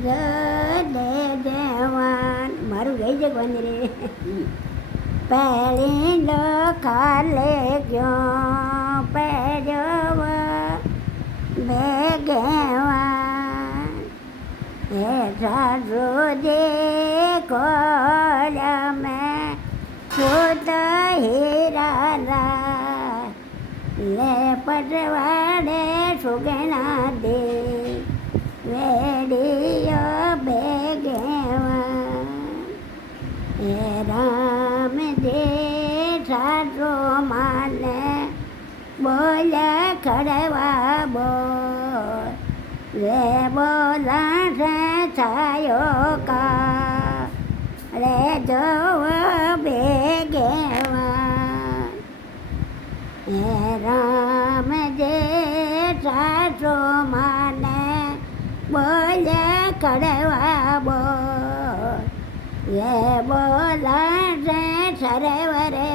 રડે જવાન મારું ગઈ જગવાની રે પેલીનો ખાલે ગયો પેજવ ભેગવાન હે સાસુ જે કોળા મેં છૂટ હીરા લે પટવાડે સુગણા દે વેડિયો ભેગવાન હે રામ જે સાસુ માને બોલ્યા ખડવા બોલ રે બોલા છે છાયો કા રે જોવ ભેગવાન હે રામ જે સાસુ માને બોલ્યા ખડવા બોલ રે બોલા છે સરોવરે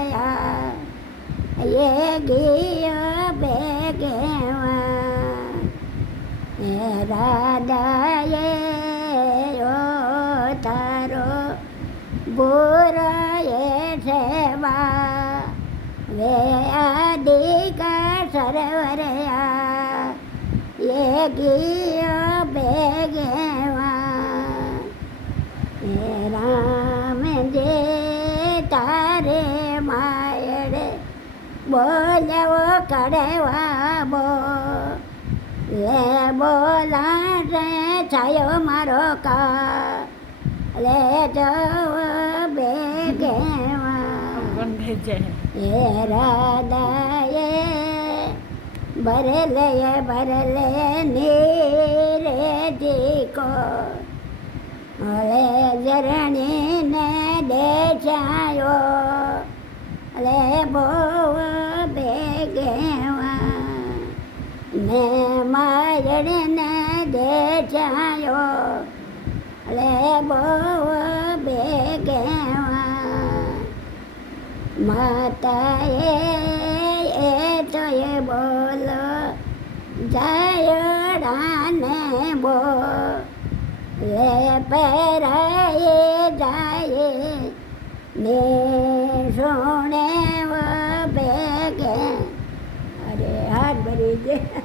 એ ગયો ભેગવાન હે રાધાએ ઓ તારો ગોરાએ સેવા વે આદિકા સરોવરે એ ગયો ભેગવાન હે રામ જે તારે માયડે બોલવો કડવા બોલ લે બોલા રે છાયો મારો કા લે જવ ભેગવાન હે રાધાએ ભરલે નીરે જીકો હળે જરણીને દેખાયો લે બહુ ભેગવાન ને માયડને દેખાયો લે બહુ ભેગવાન માતાએ એ તો એ બોલો જાયડાને બોલ લે પહેરાએ જાય ને સોણે ભેગે અરે હાથ ભરી જાય